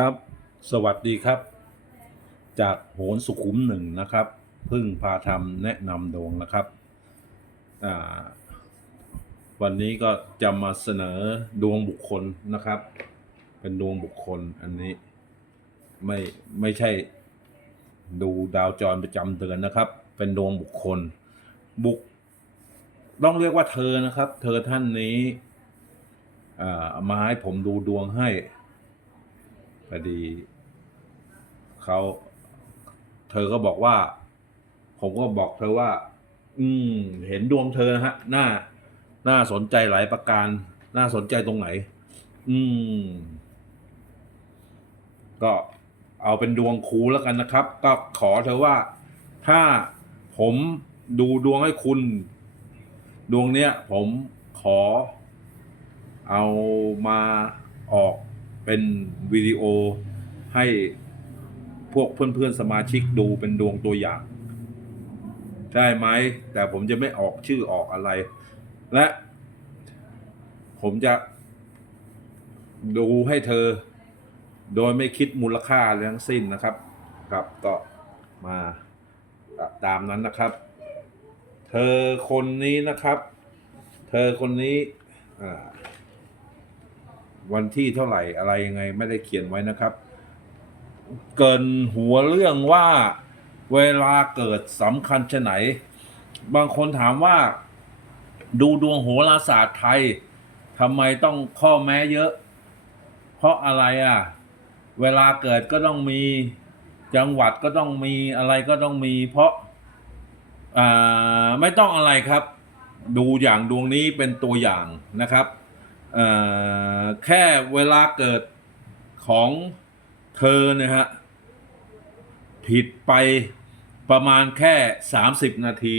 ครับ สวัสดีครับ จากโหนสุขุมหนึ่งนะครับพึ่งพาทำแนะนำดวงนะครับวันนี้ก็จะมาเสนอดวงบุคคลนะครับ เป็นดวงบุคคลอันนี้ไม่ไม่ใช่ดูดาวจรประจำเดือนนะครับ เป็นดวงบุคคล บุคต้องเรียกว่าเธอนะครับ เธอท่านนี้มาให้ผมดูดวงให้ พอดีเขาเธอก็บอกว่า ผมก็บอกเธอว่า อืม เห็นดวงเธอนะฮะน่าน่าสนใจหลายประการ น่าสนใจตรงไหน อืม ก็เอาเป็นดวงครูแล้วกันนะครับ ก็ขอเธอว่า ถ้าผมดูดวงให้คุณ ดวงเนี้ย ผมขอ เอามาออก เป็นวิดีโอให้พวกเพื่อนๆสมาชิกดูเป็นดวงตัวอย่าง ได้ไหม แต่ผมจะไม่ออกชื่อออกอะไร และผมจะดูให้เธอ โดยไม่คิดมูลค่าอะไรทั้งสิ้นนะครับครับก็มาตามนั้นนะครับ เธอคนนี้นะครับ เธอคนนี้อ่า วันที่เท่าไหร่อะไรยังไงไม่ได้เขียนไว้นะครับ เกินหัวเรื่องว่าเวลาเกิดสำคัญชะไหน บางคนถามว่า ดูดวงโหราศาสตร์ไทยทำไมต้องข้อแม้เยอะ เพราะอะไรอะ เวลาเกิดก็ต้องมีจังหวัดก็ต้องมีอะไรก็ต้องมี เพราะาไม่ต้องอะไรครับ ดูอย่างดวงนี้เป็นตัวอย่างนะครับ แค่เวลาเกิดของเธอเนี่ยฮะผิดไปประมาณแค่ 30 นาที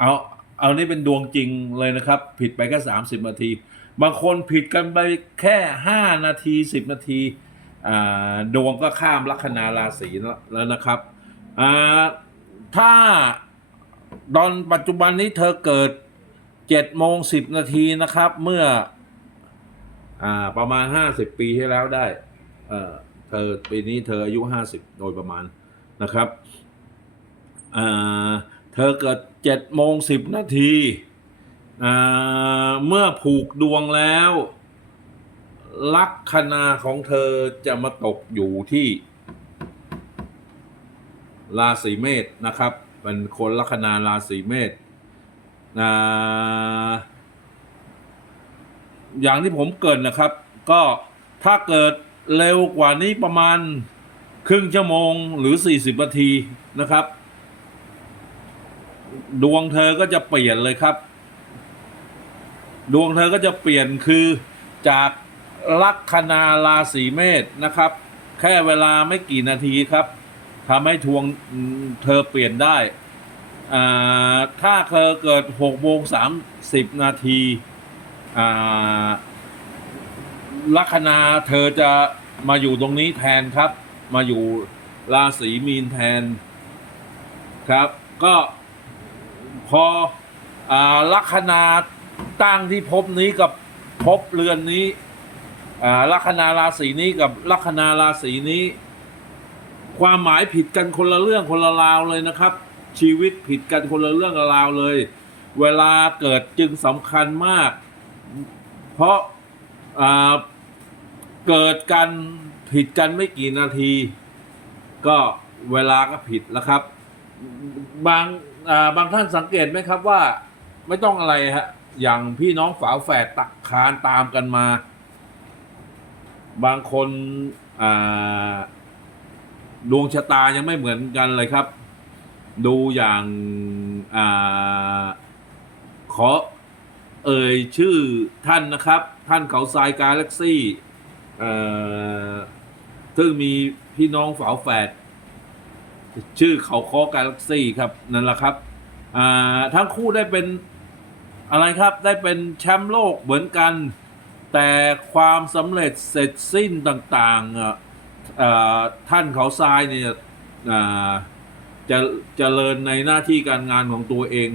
เอาเอานี่เป็นดวงจริงเลยนะครับ ผิดไปแค่30 นาที บางคนผิดกันไปแค่ 5 นาที 10 นาทีอ่าดวงก็ข้ามลัคนาราศีแล้วนะครับอ่าถ้าตอนปัจจุบันนี้เธอเกิด เจ็ดโมงสิบนาทีนะครับ เมื่อ อ่า ประมาณห้าสิบปีที่แล้วได้ เออเธอปีนี้เธออายุห้าสิบโดยประมาณนะครับอ่าเธอเกิดเจ็ดโมงสิบนาทีอ่าเมื่อผูกดวงแล้วลัคนาของเธอจะมาตกอยู่ที่ราศีเมษนะครับ เป็นคนลัคนาราศีเมษ อย่างที่ผมเกินนะครับ ก็ถ้าเกิดเร็วกว่านี้ประมาณครึ่งชั่วโมงหรือ 40นาทีนะครับ ดวงเธอก็จะเปลี่ยนเลยครับ ดวงเธอก็จะเปลี่ยนคือจากลัคนาราศีเมษนะครับ แค่เวลาไม่กี่นาทีครับทำให้ทวงเธอเปลี่ยนได้ ถ้าเธอเกิดหกโมงสามสิบนาทีลัคนาเธอจะมาอยู่ตรงนี้แทนครับ มาอยู่ราศีมีนแทนครับ ก็พออลัคนาตั้งที่ภพนี้กับภพเรือนนี้ลัคนาราศีนี้กับลัคนาราศีนี้ ความหมายผิดกันคนละเรื่องคนละราวเลยนะครับ ชีวิตผิดกันคนละเรื่องละราวเลย เวลาเกิดจึงสำคัญมาก เพราะเกิดกันผิดกันไม่กี่นาที ก็เวลาก็ผิดแล้วครับ บางาบางท่านสังเกตไหมครับว่าไม่ต้องอะไรฮะอย่างพี่น้องฝาแฝดตักคานตามกันมา บางคนดวงชะตายังไม่เหมือนกันเลยครับ ดูอย่างอขอเอ่ยชื่อท่านนะครับ ท่านเขาทรายกาแล็กซี่ซึ่งมีพี่น้องฝาแฝดชื่อเขาคอกาแล็กซี่ครับนั่นแหละครับทั้งคู่ได้เป็นอะไรครับได้เป็นแชมป์โลกเหมือนกัน แต่ความสำเร็จเสร็จสิ้นต่างๆท่านเขาทรายเนี่ย จะจะเจริญในหน้าที่การงานของตัวเอง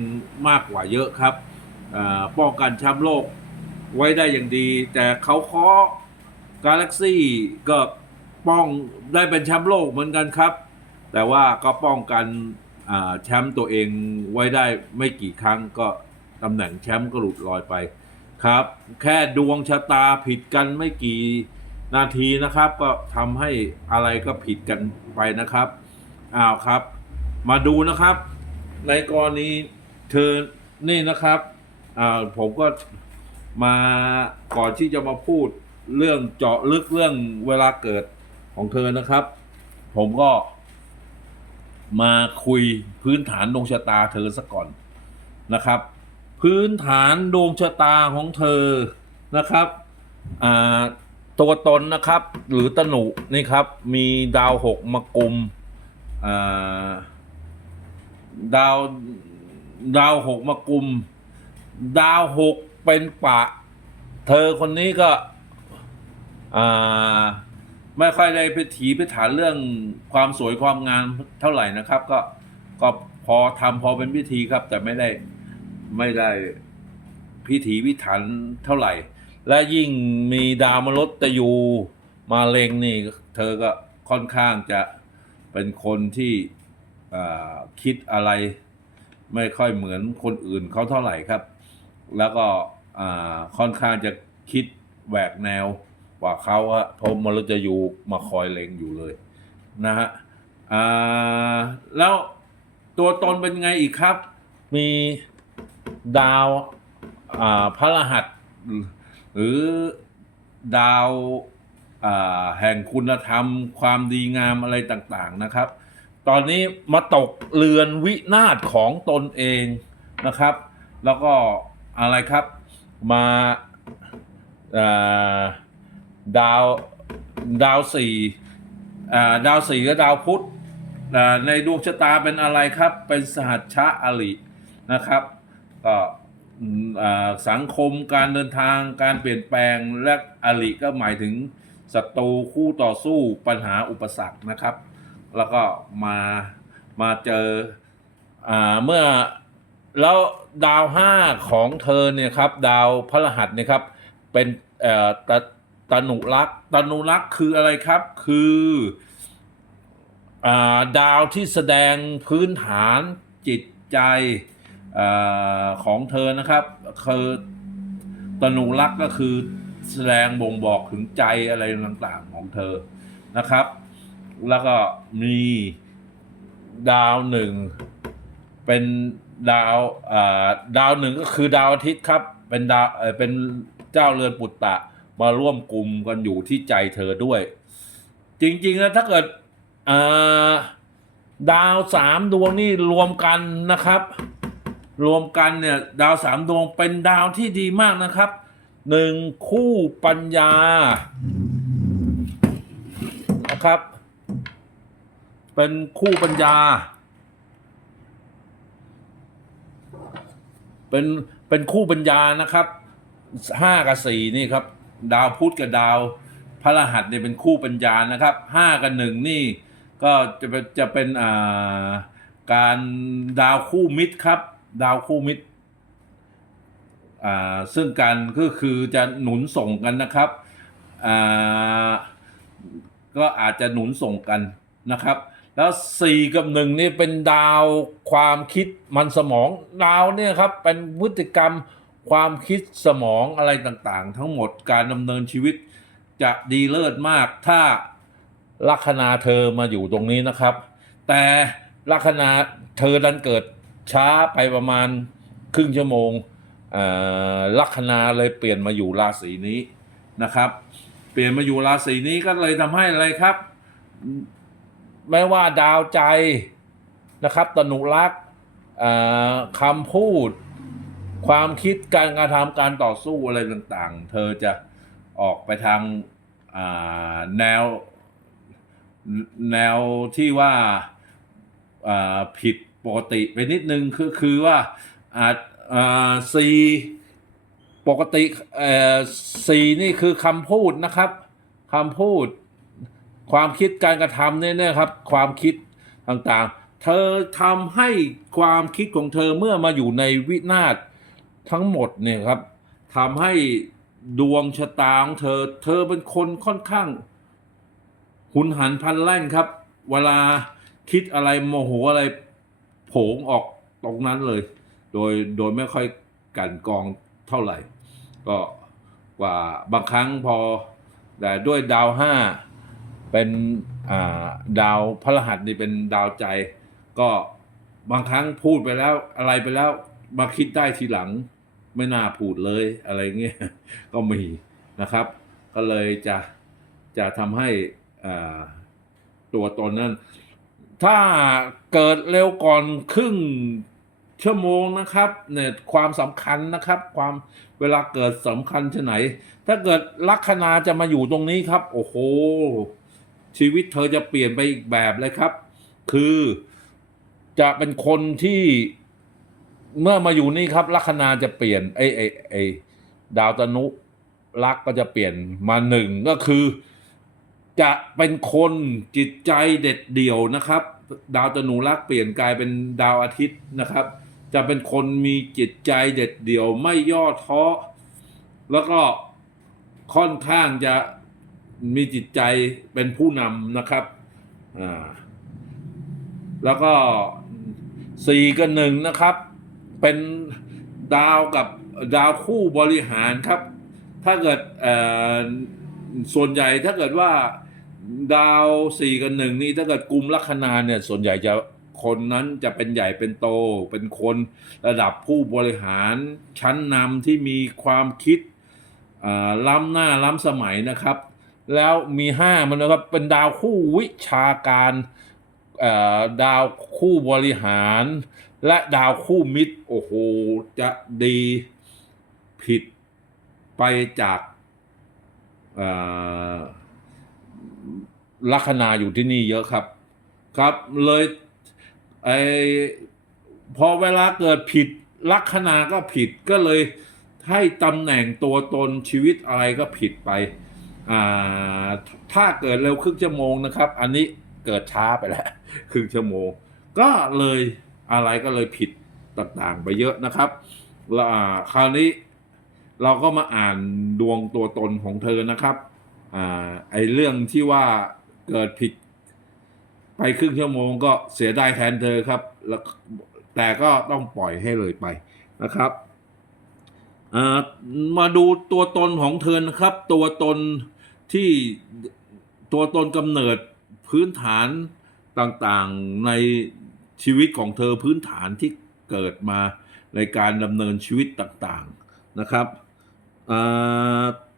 มากกว่าเยอะครับป้องกันแชมป์โลกไว้ได้อย่างดี แต่เขาเคาะกาแล็กซี่ก็ป้องได้เป็นแชมป์โลกเหมือนกันครับ แต่ว่าก็ป้องกันแชมป์ตัวเองไว้ได้ไม่กี่ครั้งก็ตำแหน่งแชมป์ก็หลุดลอยไปครับ แค่ดวงชะตาผิดกันไม่กี่นาทีนะครับ ก็ทำให้อะไรก็ผิดกันไปนะครับอ้าวครับ มาดูนะครับ ในกรณีเธอนี่นะครับผมก็มาก่อนที่จะมาพูดเรื่องเจาะลึกเรื่องเวลาเกิดของเธอนะครับ ผมก็มาคุยพื้นฐานดวงชะตาเธอสักก่อนนะครับ พื้นฐานดวงชะตาของเธอนะครับตัวตนนะครับ หรือตนุนี่ครับ มีดาวหกมากุมอ่า ดาวดาวหกมากุม ดาวหกเป็นปะ เธอคนนี้ก็อ่าไม่ค่อยได้ไปถีไปฐานเรื่องความสวยความงามเท่าไหร่นะครับ ก็ก็พอทำพอเป็นพิธีครับ แต่ไม่ได้ไม่ได้พิถีพิถันเท่าไหร่ และยิ่งมีดาวมรดตยูมาเลงนี่ เธอก็ค่อนข้างจะเป็นคนที่ คิดอะไรไม่ค่อยเหมือนคนอื่นเขาเท่าไหร่ครับ แล้วก็ค่อนข้างจะคิดแหวกแนวกว่าเขาอะเพราะมรตยูมาคอยเล็งอยู่เลยนะฮะแล้วตัวตนเป็นไงอีกครับ มีดาวาพระรหัส หรือดาวาแห่งคุณธรรม ความดีงามอะไรต่าง ๆนะครับ ตอนนี้มาตกเรือนวินาศของตนเองนะครับ แล้วก็อะไรครับมาาดาวดาวสี่ดาวสี่ก็ดาวพุธในดวงชะตาเป็นอะไรครับ เป็นสหัชชะอรินะครับก็สังคมการเดินทางการเปลี่ยนแปลงและอริก็หมายถึงศัตรูคู่ต่อสู้ปัญหาอุปสรรคนะครับ แล้วก็มามาเจออ่าเมื่อแล้วดาวห้าของเธอเนี่ยครับ ดาวพระรหัสเนี่ยครับ เป็นเอ่อตะตนุรักษ์ตนุรักษ์คืออะไรครับ คืออ่าดาวที่แสดงพื้นฐานจิตใจอาของเธอนะครับคือตนุรักษ์ก็คือแสดงบ่งบอกถึงใจอะไรต่างๆของเธอนะครับ แล้วก็มีดาวหนึ่งเป็นดาวอ่าดาวหนึ่งก็คือดาวอาทิตย์ครับ เป็นดาวเออเป็นเจ้าเรือนปุตตะมาร่วมกลุ่มกันอยู่ที่ใจเธอด้วย จริงๆนะถ้าเกิดดาวสามดวงนี่รวมกันนะครับ รวมกันเนี่ยดาวสามดวงเป็นดาวที่ดีมากนะครับหนึ่งคู่ปัญญานะครับ เป็นคู่ปัญญา เป็นเป็นคู่ปัญญานะครับห้ากับสี่นี่ครับ ดาวพุธกับดาวพระรหัสเนี่ยเป็นคู่ปัญญานะครับห้ากับหนึ่งนี่ก็จะเป็นจะเป็นอ่าการดาวคู่มิตรครับ ดาวคู่มิตรอ่าซึ่งกันก็คือจะหนุนส่งกันนะครับอ่าก็อาจจะหนุนส่งกันนะครับ แล้วสี่กับหนึ่งนี่เป็นดาวความคิดมันสมอง ดาวเนี่ยครับเป็นพฤติกรรมความคิดสมองอะไรต่างๆ ทั้งหมดการดำเนินชีวิตจะดีเลิศมากถ้าลัคนาเธอมาอยู่ตรงนี้นะครับ แต่ลัคนาเธอดันเกิดช้าไปประมาณครึ่งชั่วโมงลัคนาเลยเปลี่ยนมาอยู่ราศีนี้นะครับ เปลี่ยนมาอยู่ราศีนี้ก็เลยทำให้อะไรครับ ไม่ว่าดาวใจนะครับตนุรักษ์คำพูด ความคิดการกระทำการต่อสู้อะไรต่างๆ เธอจะออกไปทางแนว แนวที่ว่าผิดปกติไปนิดนึงคือคือว่าอาจซีปกติซีนี่คือคำพูดนะครับคำพูด ความคิดการกระทำเนี่ยนะครับ ความคิดต่างๆ เธอทำให้ความคิดของเธอเมื่อมาอยู่ในวินาศทั้งหมดเนี่ยครับทำให้ดวงชะตาของเธอ เธอเป็นคนค่อนข้าง หุนหันพลันแล่นครับ เวลาคิดอะไรโมโหอะไรโผงออกตรงนั้นเลย โดยโดยไม่ค่อยกันกองเท่าไหร่ ก็กว่าบางครั้งพอแต่ด้วยดาวห้า เป็นาดาวพระรหัสนี่เป็นดาวใจ ก็บางครั้งพูดไปแล้วอะไรไปแล้วมาคิดได้ทีหลัง ไม่น่าพูดเลยอะไรเงี้ยก็มีนะครับ ก็เลยจะจะทำให้ตัวตนนั้น ถ้าเกิดเร็วก่อนครึ่งชั่วโมงนะครับเนี่ยความสำคัญนะครับ ความเวลาเกิดสำคัญชะไหน ถ้าเกิดลัคนาจะมาอยู่ตรงนี้ครับ โอ้โห ชีวิตเธอจะเปลี่ยนไปอีกแบบเลยครับ คือจะเป็นคนที่เมื่อมาอยู่นี่ครับลัคนาจะเปลี่ยนไอ้ไอ้ไอ้ดาวตนุลักก็จะเปลี่ยนมาหนึ่งก็คือ จะเป็นคนจิตใจเด็ดเดี่ยวนะครับ ดาวตนุลักเปลี่ยนกลายเป็นดาวอาทิตย์นะครับ จะเป็นคนมีจิตใจเด็ดเดี่ยวไม่ย่อท้อแล้วก็ค่อนข้างจะ มีจิตใจเป็นผู้นำนะครับอ่าแล้วก็สี่กับหนึ่งนะครับ เป็นดาวกับดาวคู่บริหารครับ ถ้าเกิดอ่อส่วนใหญ่ถ้าเกิดว่าดาวสี่กับหนึ่งนี่ถ้าเกิดกลุ่มลัคนาเนี่ยส่วนใหญ่จะคนนั้นจะเป็นใหญ่เป็นโต เป็นคนระดับผู้บริหารชั้นนำที่มีความคิดอ่าล้ำหน้าล้ำสมัยนะครับ แล้วมีห้ามันนะครับเป็นดาวคู่วิชาการดาวคู่บริหาร และดาวคู่มิตร โอ้โห จะดีผิดไปจากลัคนาอยู่ที่นี่เยอะครับ ครับเลยไอพอเวลาเกิดผิดลัคนาก็ผิดก็เลยให้ตำแหน่งตัวตนชีวิตอะไรก็ผิดไป ถ้าเกิดเร็วครึ่งชั่วโมงนะครับ อันนี้เกิดช้าไปแล้วครึ่งชั่วโมง ก็เลยอะไรก็เลยผิดต่างๆ ไปเยอะนะครับแล้วคราวนี้เราก็มาอ่านดวงตัวตนของเธอนะครับอไอเรื่องที่ว่าเกิดผิด ไปครึ่งชั่วโมงก็เสียดายแทนเธอครับแล้วแต่ก็ต้องปล่อยให้เลยไปนะครับ มาดูตัวตนของเธอนะครับ ตัวตนที่ตัวตนกำเนิดพื้นฐานต่างๆในชีวิตของเธอพื้นฐานที่เกิดมาในการดำเนินชีวิตต่างๆนะครับ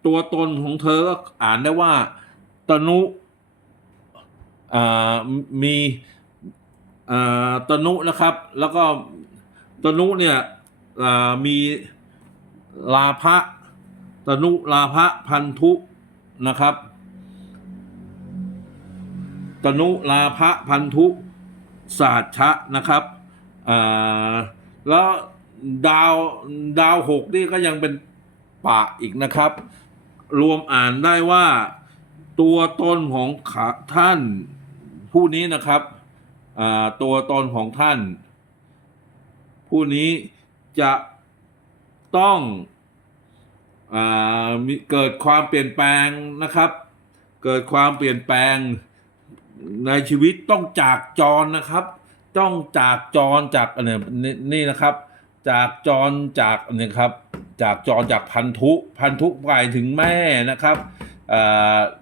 ตัวตนของเธอก็อ่านได้ว่าตนุมีตนุนะครับ แล้วก็ตนุเนี่ยมี ลาภะตนุลาภะพันธุนะครับตนุลาภะพันธุศาสตร์ชะนะครับอ่าแล้วดาวดาวหกนี่ก็ยังเป็นปะอีกนะครับ รวมอ่านได้ว่าตัวตนของขาท่านผู้นี้นะครับอ่าตัวตนของท่าน ผู้นี้จะ ต้องอามีเกิดความเปลี่ยนแปลงนะครับ เกิดความเปลี่ยนแปลงในชีวิตต้องจากจรนะครับ ต้องจากจรจากเนี่ยนี่นะครับ จากจรจากเนี่ยครับจากจรจากพันธุพันธุหมายถึงแม่นะครับ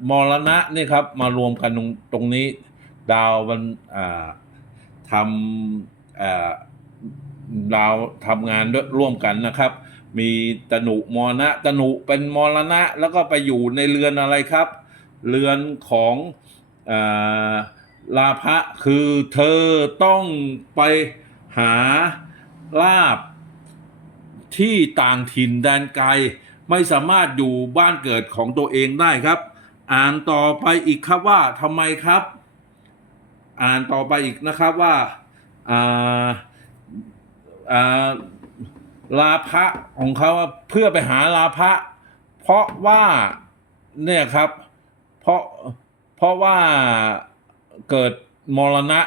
มรณะนี่ครับมารวมกันตรงตรงนี้ดาวมันทำดาวทำงานร่วมกันนะครับ มีตนุมรณะตนุเป็นมรณะ แล้วก็ไปอยู่ในเรือนอะไรครับ เรือนของอลาภะคือเธอต้องไปหาลาบที่ต่างถิ่นแดนไกล ไม่สามารถอยู่บ้านเกิดของตัวเองได้ครับ อ่านต่อไปอีกครับว่าทำไมครับ อ่านต่อไปอีกนะครับว่าอ่าอ่า ลาภะของเขาเพื่อไปหาลาภะเพราะว่าเนี่ยครับ เพราะเพราะว่าเกิดมรณะ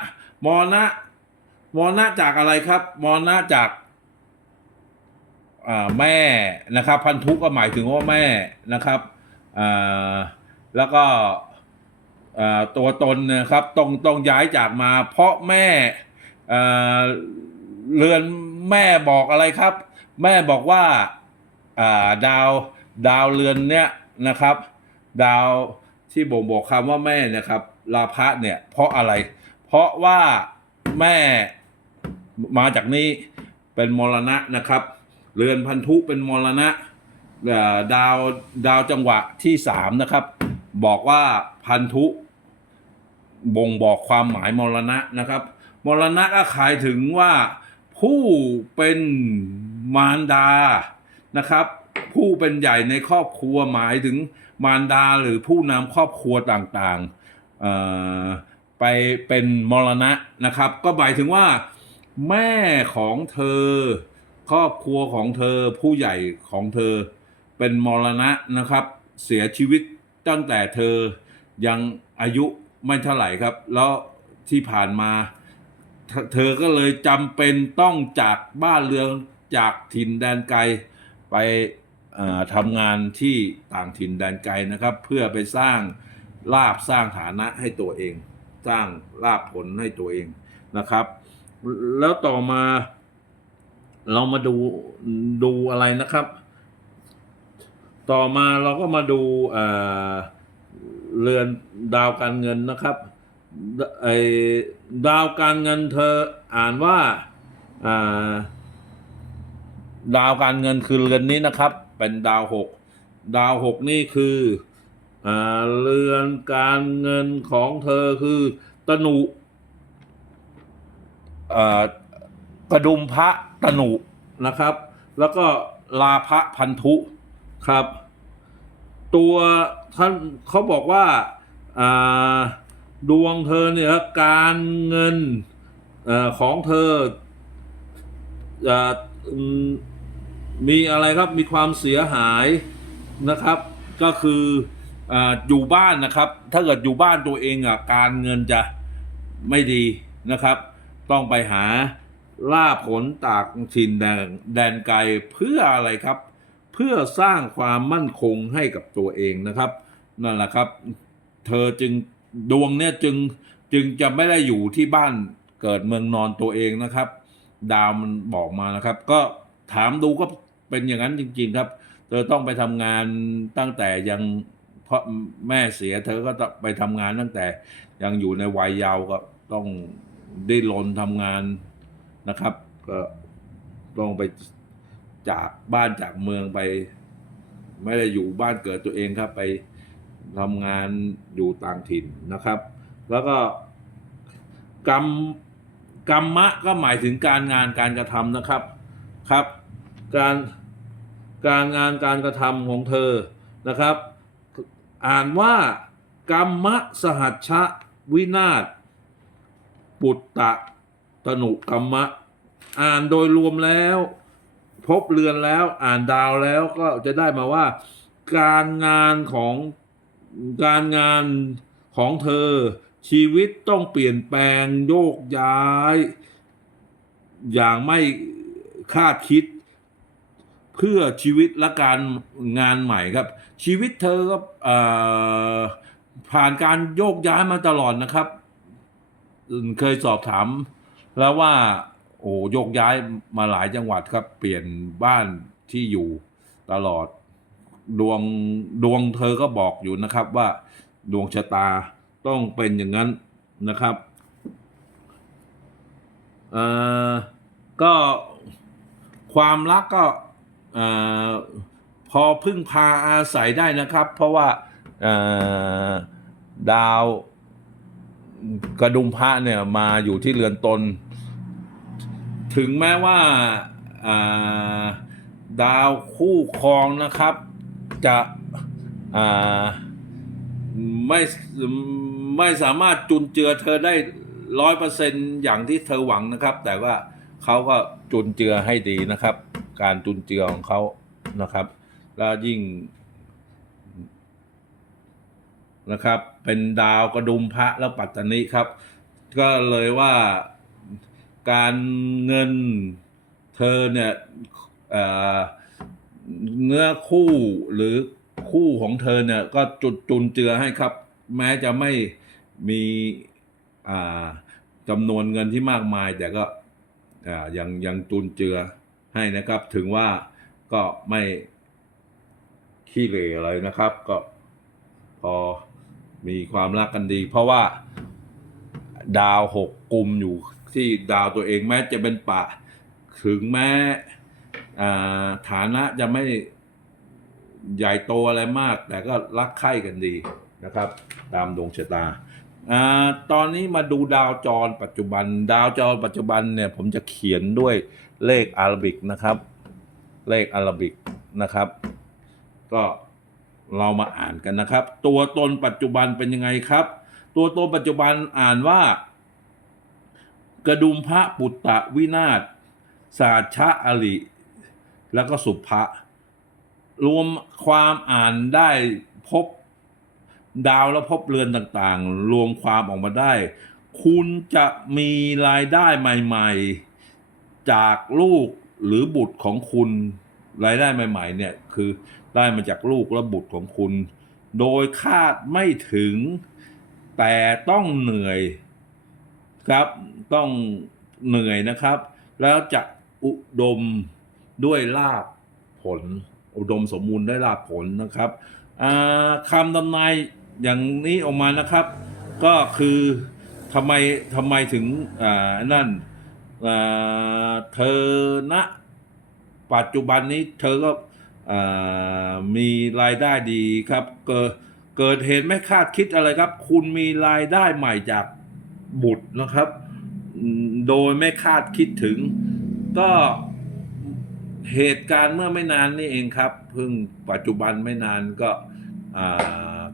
มรณะ มรณะจากอะไรครับ มรณะจากแม่นะครับ พันธุก็หมายถึงว่าแม่นะครับแล้วก็ตัวตนนะครับต้องต้องย้ายจากมา เพราะแม่เรือนแม่บอกอะไรครับ แม่บอกว่าดาวดาวเรือนเนี้ยนะครับ ดาวที่บ่งบอกคำว่าแม่นะครับลาภะเนี่ยเพราะอะไร เพราะว่าแม่มาจากนี้เป็นมรณะนะครับ เรือนพันธุเป็นมรณะดาวดาวจังหวะที่สามนะครับ บอกว่าพันธุบ่งบอกความหมายมรณะนะครับ มรณะก็ขายถึงว่าผู้เป็น มารดานะครับ ผู้เป็นใหญ่ในครอบครัวหมายถึงมารดาหรือผู้นำครอบครัวต่างๆไปเป็นมรณะนะครับ ก็หมายถึงว่าแม่ของเธอ ครอบครัวของเธอ ผู้ใหญ่ของเธอ เป็นมรณะนะครับ เสียชีวิตตั้งแต่เธอยังอายุไม่เท่าไหร่ครับ แล้วที่ผ่านมา เธอเธอก็เลยจำเป็นต้องจากบ้านเรือน จากถิ่นแดนไกลไปทำงานที่ต่างถิ่นแดนไกลนะครับ เพื่อไปสร้างลาบสร้างฐานะให้ตัวเอง สร้างลาบผลให้ตัวเองนะครับ แล้วต่อมาเรามาดูดูอะไรนะครับ ต่อมาเราก็มาดูเรือนดาวการเงินนะครับไอดาวการเงินเธออ่านว่าอ่า ดาวการเงินคือเรือนนี้นะครับ เป็นดาวหกดาวหกนี่คืออเรือนการเงินของเธอคือตนุกระดุมพระตนุนะครับ แล้วก็ลาพระพันธุครับ ตัวท่านเขาบอกว่าาดวงเธอเนี่ยการเงินอของเธออ มีอะไรครับมีความเสียหายนะครับ ก็คือออยู่บ้านนะครับ ถ้าเกิดอยู่บ้านตัวเองอะการเงินจะไม่ดีนะครับ ต้องไปหาล่าผลตากถิ่นแดนแดนไกลเพื่ออะไรครับ เพื่อสร้างความมั่นคงให้กับตัวเองนะครับนั่นแหละครับ เธอจึงดวงเนี่ยจึงจึงจะไม่ได้อยู่ที่บ้านเกิดเมืองนอนตัวเองนะครับ ดาวมันบอกมานะครับ ก็ถามดูก็ เป็นอย่างนั้นจริง ๆ ครับ เธอต้องไปทำงานตั้งแต่ยังเพราะแม่เสีย เธอก็ต้องไปทำงานตั้งแต่ยังอยู่ในวัยเยาว์ก็ต้องได้ลนทำงานนะครับ ก็ต้องไปจากบ้านจากเมืองไป ไม่ได้อยู่บ้านเกิดตัวเองครับ ไปทำงานอยู่ต่างถิ่นนะครับ แล้วก็กรรมกรรมะก็หมายถึงการงานการกระทำนะครับครับ การ การงานการกระทำของเธอนะครับ อ่านว่ากรรมะสหัชะวินาศปุตตะตนุกรรมะ อ่านโดยรวมแล้ว พบเรือนแล้วอ่านดาวแล้วก็จะได้มาว่า การงานของการงานของเธอ ชีวิตต้องเปลี่ยนแปลงโยกย้าย อย่างไม่คาดคิด เพื่อชีวิตและการงานใหม่ครับ ชีวิตเธอก็อ่อผ่านการโยกย้ายมาตลอดนะครับ เคยสอบถาม แล้วว่า โอ้โยกย้ายมาหลายจังหวัดครับ เปลี่ยนบ้านที่อยู่ตลอด ดวงดวงเธอก็บอกอยู่นะครับว่า ดวงชะตาต้องเป็นอย่างนั้นนะครับเอ่อก็ความรักก็ พอพึ่งพาอาศัยได้นะครับ เพราะว่าดาวกระดุมพระเนี่ยมาอยู่ที่เรือนตน ถึงแม้ว่าดาวคู่ครองนะครับ จะไม่ไม่สามารถจุนเจือเธอได้ร้อยเปอร์เซนอย่างที่เธอหวังนะครับ แต่ว่าเขาก็จุนเจือให้ดีนะครับ การจุนเจือของเขานะครับ แล้วยิ่งนะครับ เป็นดาวกระดุมพระและปัตตนิครับ ก็เลยว่าการเงินเธอเนี่ยเนื้อคู่หรือคู่ของเธอเนี่ยก็จุดจุนเจือให้ครับ แม้จะไม่มีจำนวนเงินที่มากมาย แต่ก็อ่ายังยังจุนเจือ ให้นะครับ ถึงว่าก็ไม่ขี้เหร่อะไรนะครับ ก็พอมีความรักกันดี เพราะว่าดาวหกกลุ่มอยู่ที่ดาวตัวเองแม้จะเป็นปะ ถึงแม้ฐานะจะไม่ใหญ่โตอะไรมาก แต่ก็รักใคร่กันดีนะครับ ตามดวงชะตาอ่าตอนนี้มาดูดาวจรปัจจุบัน ดาวจรปัจจุบันเนี่ยผมจะเขียนด้วย เลขอาราบิกนะครับ เลขอาราบิกนะครับ ก็เรามาอ่านกันนะครับ ตัวตนปัจจุบันเป็นยังไงครับ ตัวตนปัจจุบันอ่านว่า กระดุมพระปุตตะวินาศสาชะอริแล้วก็สุภะรวมความอ่านได้พบดาวและพบเรือนต่างๆ รวมความออกมาได้ คุณจะมีรายได้ใหม่ ๆ จากลูกหรือบุตรของคุณรายได้ใหม่ ๆ เนี่ยคือได้มาจากลูกและบุตรของคุณ โดยคาดไม่ถึงแต่ต้องเหนื่อยครับต้องเหนื่อยนะครับ แล้วจะอุดมด้วยลาบผล อุดมสมบูรณ์ได้ลาบผลนะครับคำทำนายอย่างนี้ออกมานะครับ ก็คือทำไมทำไมถึงอ่านั่น เธอณปัจจุบันนี้เธอก็มีรายได้ดีครับ เกิดเกิดเหตุไม่คาดคิดอะไรครับ คุณมีรายได้ใหม่จากบุตรนะครับ โดยไม่คาดคิดถึง ก็เหตุการณ์เมื่อไม่นานนี่เองครับ เพิ่งปัจจุบันไม่นานก็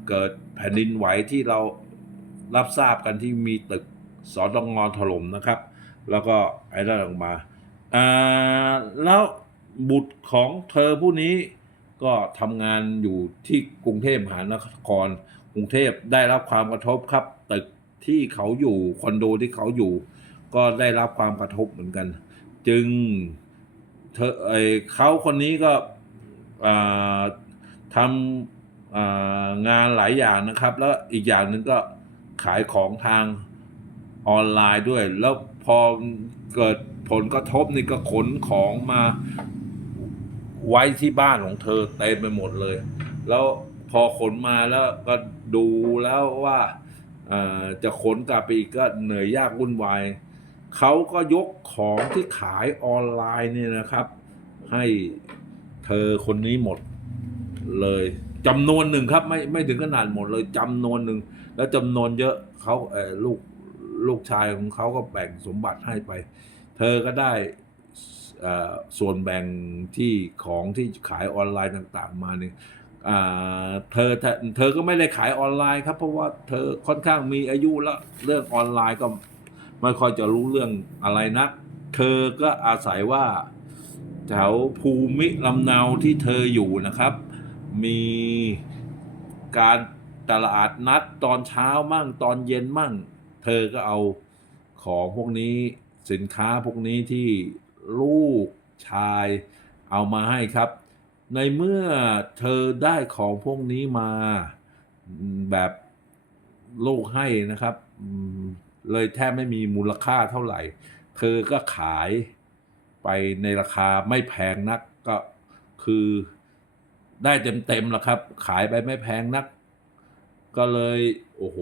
เกิดแผ่นดินไหวที่เรารับทราบกันที่มีตึกสอดงอถล่มนะครับ แล้วก็ไอ้นั่นออกมาอ่าแล้วบุตรของเธอผู้นี้ก็ทำงานอยู่ที่กรุงเทพมหานคร กรุงเทพได้รับความกระทบครับ ตึกที่เขาอยู่คอนโดที่เขาอยู่ ก็ได้รับความกระทบเหมือนกัน จึงเธอไอเขาคนนี้ก็อ่าทำอ่างานหลายอย่างนะครับ แล้วอีกอย่างหนึ่งก็ขายของทางออนไลน์ด้วยแล้ว พอเกิดผลกระทบนี่ก็ขนของมาไว้ที่บ้านของเธอเต็มไปหมดเลย แล้วพอขนมาแล้วก็ดูแล้วว่าจะขนกลับไปอีกก็เหนื่อยยากวุ่นวายเขาก็ยกของที่ขายออนไลน์เนี่ยนะครับ ให้เธอคนนี้หมดเลยจำนวนหนึ่งครับ ไม่ไม่ถึงขนาดหมดเลยจำนวนหนึ่ง แล้วจำนวนเยอะเขาเลูก ลูกชายของเขาก็แบ่งสมบัติให้ไป เธอก็ได้ส่วนแบ่งที่ของที่ขายออนไลน์ต่างๆ มาเนี่ยเธอเธอเธอก็ไม่ได้ขายออนไลน์ครับ เพราะว่าเธอค่อนข้างมีอายุแล้วเรื่องออนไลน์ก็ไม่ค่อยจะรู้เรื่องอะไรนะเธอก็อาศัยว่าแถวภูมิลำเนาที่เธออยู่นะครับ มีการตลาดนัดตอนเช้ามั่งตอนเย็นมั่ง เธอก็เอาของพวกนี้สินค้าพวกนี้ที่ลูกชายเอามาให้ครับ ในเมื่อเธอได้ของพวกนี้มาแบบลูกให้นะครับ เลยแทบไม่มีมูลค่าเท่าไหร่ เธอก็ขายไปในราคาไม่แพงนักก็คือได้เต็มๆแล้วครับ ขายไปไม่แพงนัก ก็เลย โอ้โห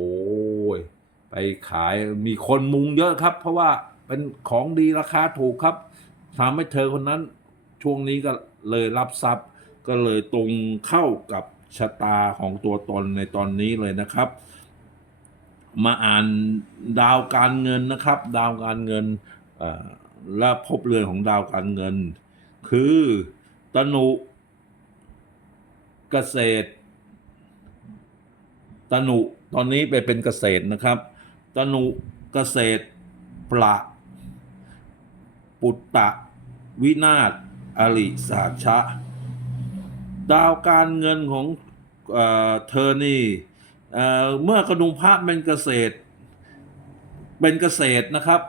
ไปขายมีคนมุงเยอะครับ เพราะว่าเป็นของดีราคาถูกครับทำให้เธอคนนั้นช่วงนี้ก็เลยรับทรัพย์ ก็เลยตรงเข้ากับชะตาของตัวตนในตอนนี้เลยนะครับ มาอ่านดาวการเงินนะครับ ดาวการเงินและพบเรือนของดาวการเงิน คือตนุเกษตร ตนุตอนนี้ไปเป็นเกษตรนะครับ ตนุเกษตร ประปุตตะ วินาศอริสาชะ ดาวการเงินของเออเธอนี่เอ่เมื่อกระดุมพระเป็นเกษตร เป็นเกษตรนะครับ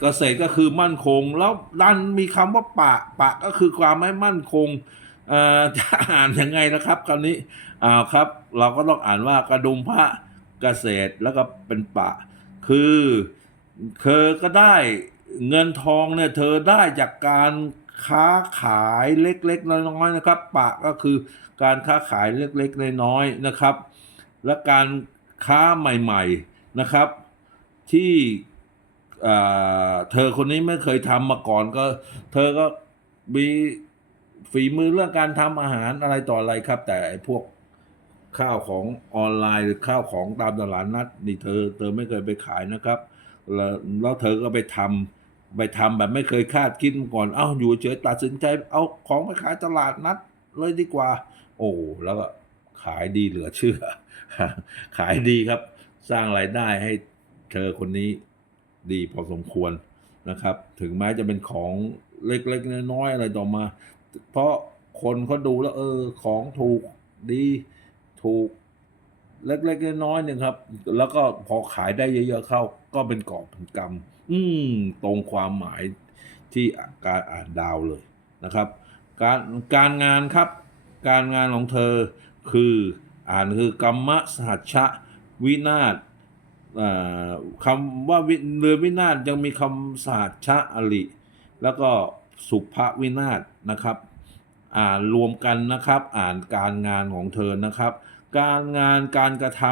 เกษตรก็คือมั่นคง แล้วดันมีคำว่าปะปะก็คือความไม่มั่นคงจะอ่านยังไงนะครับคำนี้อ่าครับ เราก็ต้องอ่านว่ากระดุมพระ เกษตรแล้วก็เป็นปะ คือเธอก็ได้เงินทองเนี่ยเธอได้จากการค้าขายเล็กๆน้อยๆนะครับ ปะก็คือการค้าขายเล็กๆน้อยๆนะครับ และการค้าใหม่ๆนะครับ ที่เธอคนนี้ไม่เคยทำมาก่อนก็ เธอก็มีฝีมือเรื่องการทำอาหารอะไรต่ออะไรครับ แต่พวก ข้าวของออนไลน์หรือข้าวของตามตลาดนัด นี่เธอ เธอไม่เคยไปขายนะครับ แล้วแล้วเธอก็ไปทำไปทำแบบไม่เคยคาดคิดมาก่อน เอ้าอยู่เฉยตัดสินใจ เอาของไปขายตลาดนัดเลยดีกว่า โอ้แล้วก็ขายดีเหลือเชื่อ ขายดีครับ สร้างรายได้ให้เธอคนนี้ดีพอสมควรนะครับ ถึงแม้จะเป็นของเล็กๆน้อยๆอะไรต่อมา เพราะคนเขาดูแล้ว เออ ของถูกดี ถูกเล็กๆน้อยๆนี่ยครับ แล้วก็พอขายได้เยอะๆเข้า ก็เป็นกอบเป็นกำอืมตรงความหมายที่การอ่านดาวเลยนะครับ การการงานครับ การงานของเธอคืออ่านคือกรรมสหัชชะวินาศอ่อคำว่าวเรือวินาศยังมีคำสหัชะอลิแล้วก็สุภวินาศนะครับ อ่านรวมกันนะครับ อ่านการงานของเธอนะครับ การงานการกระท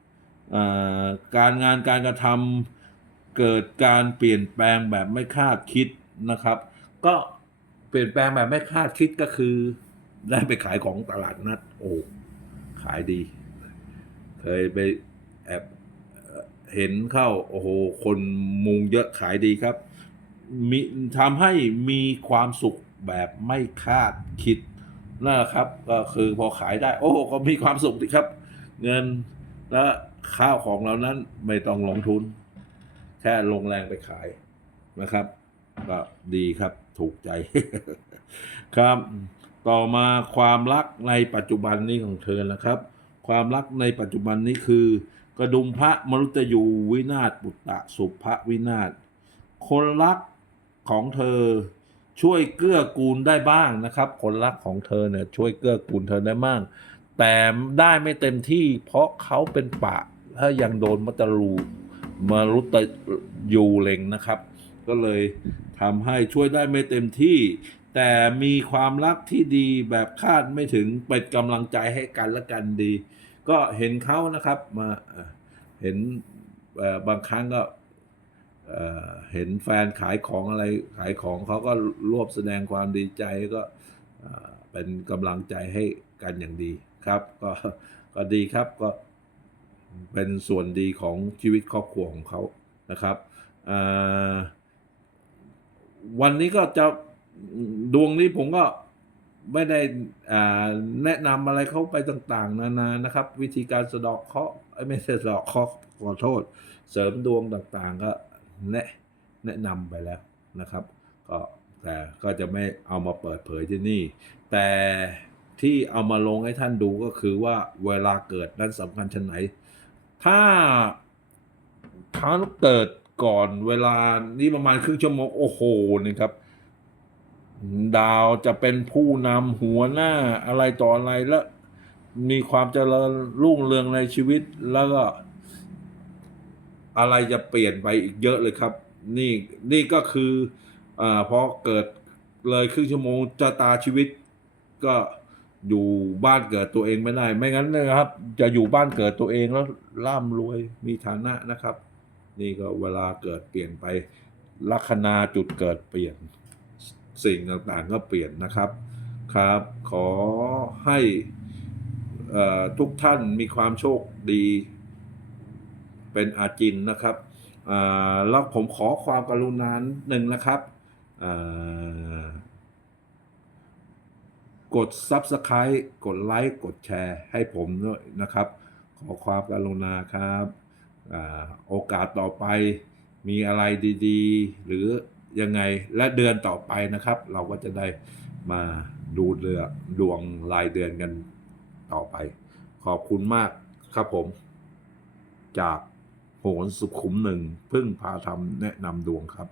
ำการงานการกระทำเกิดการเปลี่ยนแปลงแบบไม่คาดคิดนะครับ ก็เปลี่ยนแปลงแบบไม่คาดคิดก็คือ ได้ไปขายของตลาดนัดโอ้ขายดี เคยไปแอบเห็นเข้าโอ้โหคนมุงเยอะขายดีครับมีทำให้มีความสุขแบบไม่คาดคิด นั่นแหละครับ ก็คือพอขายได้ โอ้ก็มีความสุขดีครับ เงินและข้าวของเรานั้นไม่ต้องลงทุน แค่ลงแรงไปขายนะครับ ก็ดีครับถูกใจ ครับ ต่อมาความรักในปัจจุบันนี้ของเธอนะครับ ความรักในปัจจุบันนี้คือ กระดุมพระมรุตยูวินาศปุตตะสุภวินาศคนรักของเธอ ช่วยเกื้อกูลได้บ้างนะครับ คนรักของเธอเนี่ยช่วยเกื้อกูลเธอได้บ้าง แต่ได้ไม่เต็มที่ เพราะเขาเป็นปะถ้ายังโดนมัตรูมารุตยูเล็งนะครับ ก็เลยทำให้ช่วยได้ไม่เต็มที่ แต่มีความรักที่ดีแบบคาดไม่ถึงเป็นกำลังใจให้กันและกันดี ก็เห็นเขานะครับมาเห็นบางครั้งก็ เห็นแฟนขายของอะไรขายของเขาก็รวบแสดงความดีใจก็เป็นกำลังใจให้กันอย่างดีครับ ก็ก็ดีครับก็เป็นส่วนดีของชีวิตครอบครัวของเขานะครับวันนี้ก็จะดวงนี้ผมก็ไม่ได้แนะนำอะไรเขาไปต่างๆ นานานะครับ วิธีการสะดอกเคาะห์เอ้ไม่ใช่สะดอกเคาะขอโทษ เสริมดวงต่างๆก็ แนะแนะนำไปแล้วนะครับ ก็แต่ก็จะไม่เอามาเปิดเผยที่นี่ แต่ที่เอามาลงให้ท่านดูก็คือว่าเวลาเกิดนั้นสำคัญชนไหน ถ้าถ้าเกิดก่อนเวลานี้ประมาณครึ่งชั่วโมงโอ้โหนี่ครับ ดาวจะเป็นผู้นำหัวหน้าอะไรต่ออะไรแล้วมีความเจริญรุ่งเรืองในชีวิตแล้วก็ อะไรจะเปลี่ยนไปอีกเยอะเลยครับ นี่นี่ก็คืออาพอเกิดเลยครึ่งชั่วโมงจะตาชีวิตก็อยู่บ้านเกิดตัวเองไม่ได้ ไม่งั้นนะครับ จะอยู่บ้านเกิดตัวเองแล้วร่ำรวยมีฐานะนะครับ นี่ก็เวลาเกิดเปลี่ยนไปลัคนาจุดเกิดเปลี่ยนสิ่งต่างๆก็เปลี่ยนนะครับครับ ขอให้อ่อทุกท่านมีความโชคดี เป็นอาจินนะครับแล้วผมขอความกรุณาหนึ่งนะครับกด Subscribe กดไลค์กดแชร์ให้ผมด้วยนะครับ ขอความกรุณาครับอโอกาสต่อไปมีอะไรดีๆ หรือยังไงและเดือนต่อไปนะครับ เราก็จะได้มาดูเรือดวงรายเดือนกันต่อไป ขอบคุณมากครับผมจาก โหนสุขุมหนึ่งพึ่งพาธรรมแนะนำดวงครับ